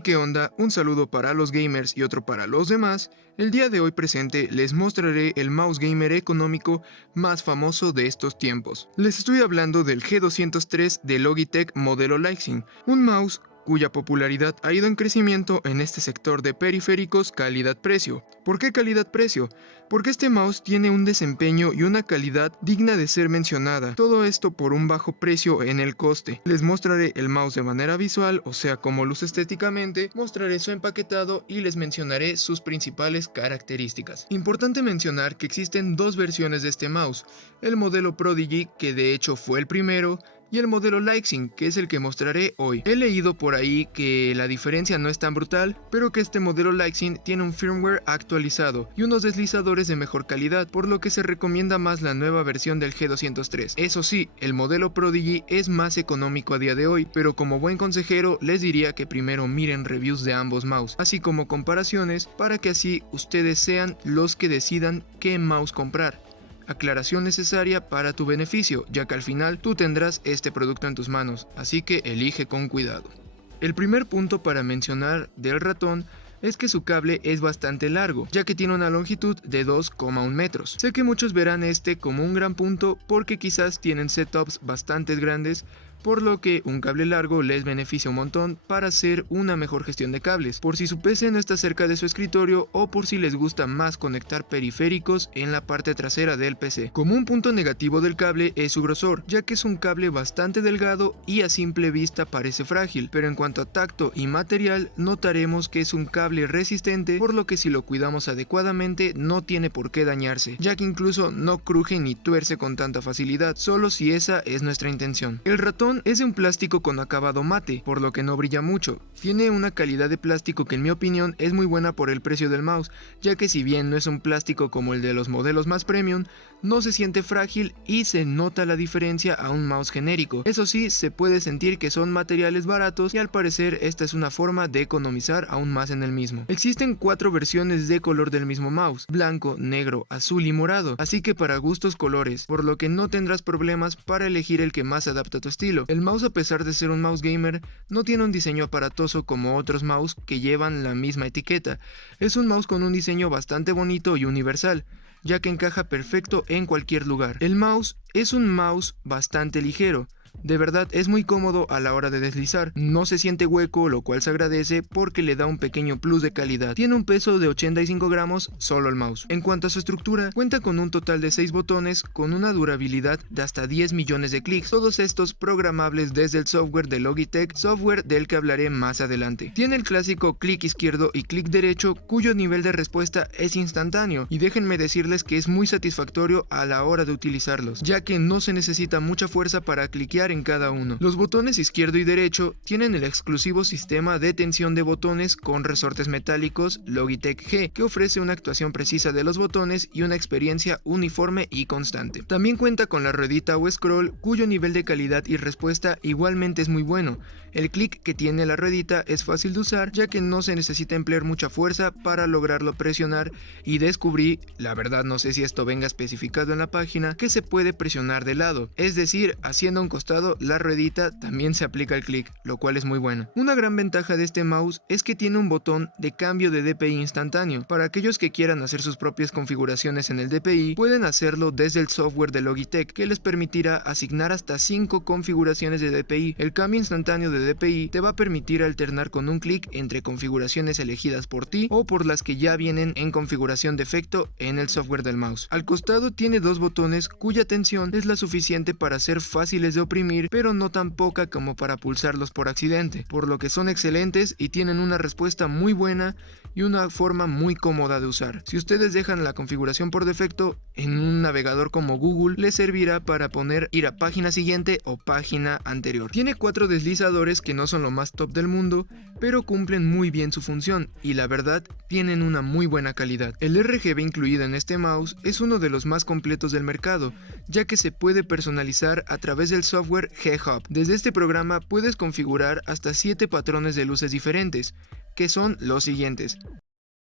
Hey, ¿qué onda? Un saludo para los gamers y otro para los demás. El día de hoy presente les mostraré el mouse gamer económico más famoso de estos tiempos. Les estoy hablando del G203 de Logitech modelo Lightning, un mouse cuya popularidad ha ido en crecimiento en este sector de periféricos calidad-precio. ¿Por qué calidad-precio? Porque este mouse tiene un desempeño y una calidad digna de ser mencionada, todo esto por un bajo precio en el coste. Les mostraré el mouse de manera visual, o sea cómo luce estéticamente, mostraré su empaquetado y les mencionaré sus principales características. Importante mencionar que existen dos versiones de este mouse, el modelo Prodigy, que de hecho fue el primero, y el modelo Lightning, que es el que mostraré hoy. He leído por ahí que la diferencia no es tan brutal, pero que este modelo Lightning tiene un firmware actualizado y unos deslizadores de mejor calidad, por lo que se recomienda más la nueva versión del G203. Eso sí, el modelo Prodigy es más económico a día de hoy, pero como buen consejero les diría que primero miren reviews de ambos mouse, así como comparaciones, para que así ustedes sean los que decidan qué mouse comprar. Aclaración necesaria para tu beneficio, ya que al final tú tendrás este producto en tus manos, así que elige con cuidado. El primer punto para mencionar del ratón es que su cable es bastante largo, ya que tiene una longitud de 2,1 metros. Sé que muchos verán este como un gran punto porque quizás tienen setups bastante grandes, por lo que un cable largo les beneficia un montón para hacer una mejor gestión de cables, por si su PC no está cerca de su escritorio o por si les gusta más conectar periféricos en la parte trasera del PC. Como un punto negativo del cable es su grosor, ya que es un cable bastante delgado y a simple vista parece frágil, pero en cuanto a tacto y material notaremos que es un cable resistente, por lo que si lo cuidamos adecuadamente no tiene por qué dañarse, ya que incluso no cruje ni tuerce con tanta facilidad, solo si esa es nuestra intención. El ratón es de un plástico con acabado mate, por lo que no brilla mucho. Tiene una calidad de plástico que en mi opinión es muy buena por el precio del mouse, ya que si bien no es un plástico como el de los modelos más premium, no se siente frágil y se nota la diferencia a un mouse genérico. Eso sí, se puede sentir que son materiales baratos y al parecer esta es una forma de economizar aún más en el mismo. Existen 4 versiones de color del mismo mouse, blanco, negro, azul y morado, así que para gustos colores, por lo que no tendrás problemas para elegir el que más se adapta a tu estilo. El mouse, a pesar de ser un mouse gamer, no tiene un diseño aparatoso como otros mouse que llevan la misma etiqueta. Es un mouse con un diseño bastante bonito y universal, ya que encaja perfecto en cualquier lugar. El mouse es un mouse bastante ligero. De verdad es muy cómodo a la hora de deslizar, no se siente hueco, lo cual se agradece porque le da un pequeño plus de calidad. Tiene un peso de 85 gramos solo el mouse. En cuanto a su estructura, cuenta con un total de 6 botones con una durabilidad de hasta 10 millones de clics, todos estos programables desde el software de Logitech, software del que hablaré más adelante. Tiene el clásico clic izquierdo y clic derecho, cuyo nivel de respuesta es instantáneo, y déjenme decirles que es muy satisfactorio a la hora de utilizarlos, ya que no se necesita mucha fuerza para cliquear en cada uno. Los botones izquierdo y derecho tienen el exclusivo sistema de tensión de botones con resortes metálicos Logitech G, que ofrece una actuación precisa de los botones y una experiencia uniforme y constante. También cuenta con la ruedita o scroll, cuyo nivel de calidad y respuesta igualmente es muy bueno. El clic que tiene la ruedita es fácil de usar, ya que no se necesita emplear mucha fuerza para lograrlo presionar, y descubrí, la verdad no sé si esto venga especificado en la página, que se puede presionar de lado, es decir, haciendo un costado la ruedita también se aplica el clic, lo cual es muy bueno. Una gran ventaja de este mouse es que tiene un botón de cambio de DPI instantáneo. Para aquellos que quieran hacer sus propias configuraciones en el DPI, pueden hacerlo desde el software de Logitech, que les permitirá asignar hasta 5 configuraciones de DPI. El cambio instantáneo de DPI te va a permitir alternar con un clic entre configuraciones elegidas por ti o por las que ya vienen en configuración de efecto en el software del mouse. Al costado tiene 2 botones cuya tensión es la suficiente para ser fáciles de oprimir, pero no tan poca como para pulsarlos por accidente, por lo que son excelentes y tienen una respuesta muy buena y una forma muy cómoda de usar. Si ustedes dejan la configuración por defecto en un navegador como Google, les servirá para ir a página siguiente o página anterior. Tiene 4 deslizadores que no son lo más top del mundo, pero cumplen muy bien su función y la verdad tienen una muy buena calidad. El RGB incluido en este mouse es uno de los más completos del mercado, ya que se puede personalizar a través del software G-Hub. Desde este programa puedes configurar hasta 7 patrones de luces diferentes, que son los siguientes: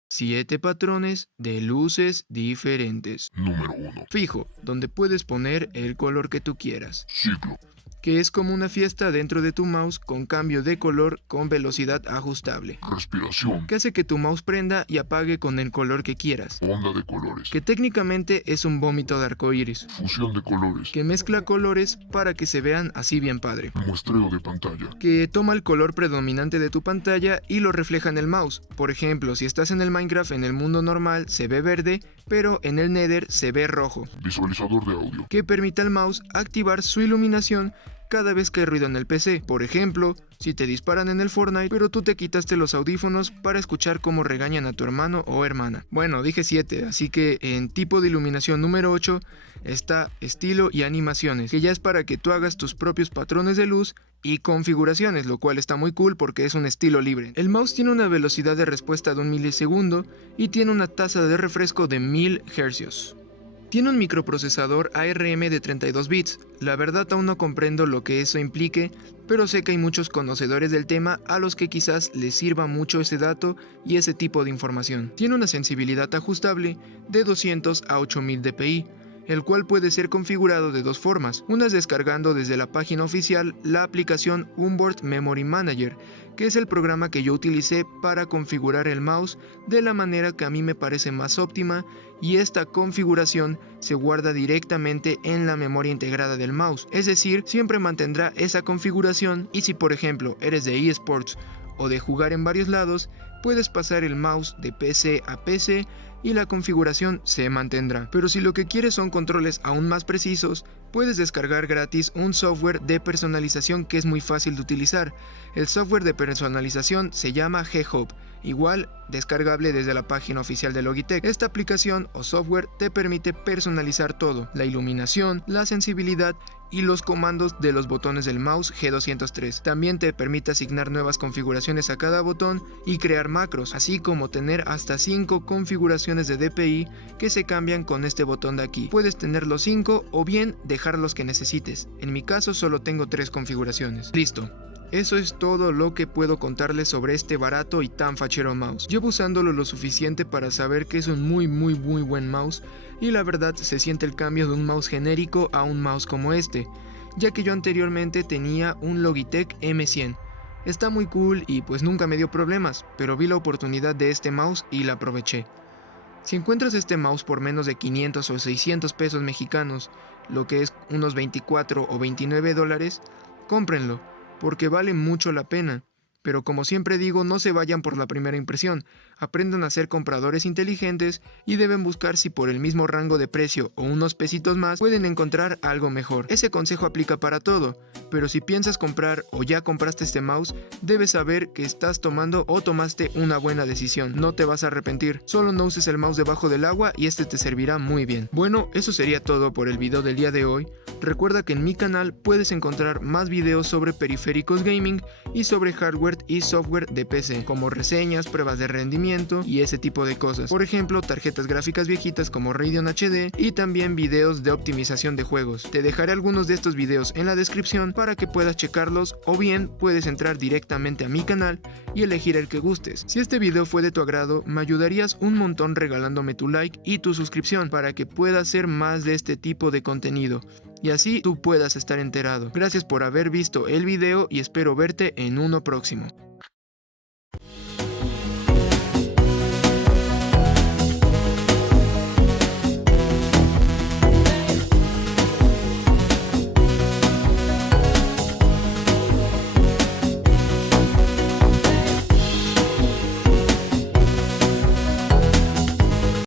7 patrones de luces diferentes. Número 1. Fijo, donde puedes poner el color que tú quieras. Ciclo. que es como una fiesta dentro de tu mouse con cambio de color con velocidad ajustable, respiración, que hace que tu mouse prenda y apague con el color que quieras, onda de colores, que técnicamente es un vómito de arcoíris, fusión de colores, que mezcla colores para que se vean así bien padre, muestreo de pantalla, que toma el color predominante de tu pantalla y lo refleja en el mouse. Por ejemplo, si estás en el Minecraft en el mundo normal se ve verde, pero en el Nether se ve rojo, visualizador de audio, que permite al mouse activar su iluminación cada vez que hay ruido en el PC. Por ejemplo, si te disparan en el Fortnite, pero tú te quitaste los audífonos para escuchar cómo regañan a tu hermano o hermana. Bueno, dije 7, así que en tipo de iluminación número 8 está estilo y animaciones, que ya es para que tú hagas tus propios patrones de luz y configuraciones, lo cual está muy cool porque es un estilo libre. El mouse tiene una velocidad de respuesta de 1 milisegundo y tiene una tasa de refresco de 1000 Hz. Tiene un microprocesador ARM de 32 bits, la verdad aún no comprendo lo que eso implique, pero sé que hay muchos conocedores del tema a los que quizás les sirva mucho ese dato y ese tipo de información. Tiene una sensibilidad ajustable de 200 a 8000 dpi, el cual puede ser configurado de dos formas. Una es descargando desde la página oficial la aplicación Onboard Memory Manager, que es el programa que yo utilicé para configurar el mouse de la manera que a mí me parece más óptima, y esta configuración se guarda directamente en la memoria integrada del mouse, es decir, siempre mantendrá esa configuración, y si por ejemplo eres de eSports o de jugar en varios lados, puedes pasar el mouse de PC a PC y la configuración se mantendrá. Pero si lo que quieres son controles aún más precisos, puedes descargar gratis un software de personalización que es muy fácil de utilizar. El software de personalización se llama G-Hub, igual descargable desde la página oficial de Logitech. Esta aplicación o software te permite personalizar todo: la iluminación, la sensibilidad y los comandos de los botones del mouse G203. También te permite asignar nuevas configuraciones a cada botón y crear macros, así como tener hasta 5 configuraciones de DPI que se cambian con este botón de aquí. Puedes tener los 5 o bien dejar los que necesites. En mi caso solo tengo 3 configuraciones. Listo. Eso es todo lo que puedo contarles sobre este barato y tan fachero mouse. Llevo usándolo lo suficiente para saber que es un muy buen mouse, y la verdad se siente el cambio de un mouse genérico a un mouse como este, ya que yo anteriormente tenía un Logitech M100. Está muy cool y pues nunca me dio problemas, pero vi la oportunidad de este mouse y la aproveché. Si encuentras este mouse por menos de 500 o 600 pesos mexicanos, lo que es unos 24 o 29 dólares, cómprenlo, porque vale mucho la pena. Pero como siempre digo, no se vayan por la primera impresión, aprendan a ser compradores inteligentes y deben buscar si por el mismo rango de precio o unos pesitos más pueden encontrar algo mejor. Ese consejo aplica para todo, pero si piensas comprar o ya compraste este mouse, debes saber que estás tomando o tomaste una buena decisión. No te vas a arrepentir, solo no uses el mouse debajo del agua y este te servirá muy bien. Bueno, eso sería todo por el video del día de hoy. Recuerda que en mi canal puedes encontrar más videos sobre periféricos gaming y sobre hardware y software de PC, como reseñas, pruebas de rendimiento y ese tipo de cosas. Por ejemplo, tarjetas gráficas viejitas como Radeon HD y también videos de optimización de juegos. Te dejaré algunos de estos videos en la descripción para que puedas checarlos, o bien puedes entrar directamente a mi canal y elegir el que gustes. Si este video fue de tu agrado, me ayudarías un montón regalándome tu like y tu suscripción para que pueda hacer más de este tipo de contenido y así tú puedas estar enterado. Gracias por haber visto el video y espero verte en uno próximo.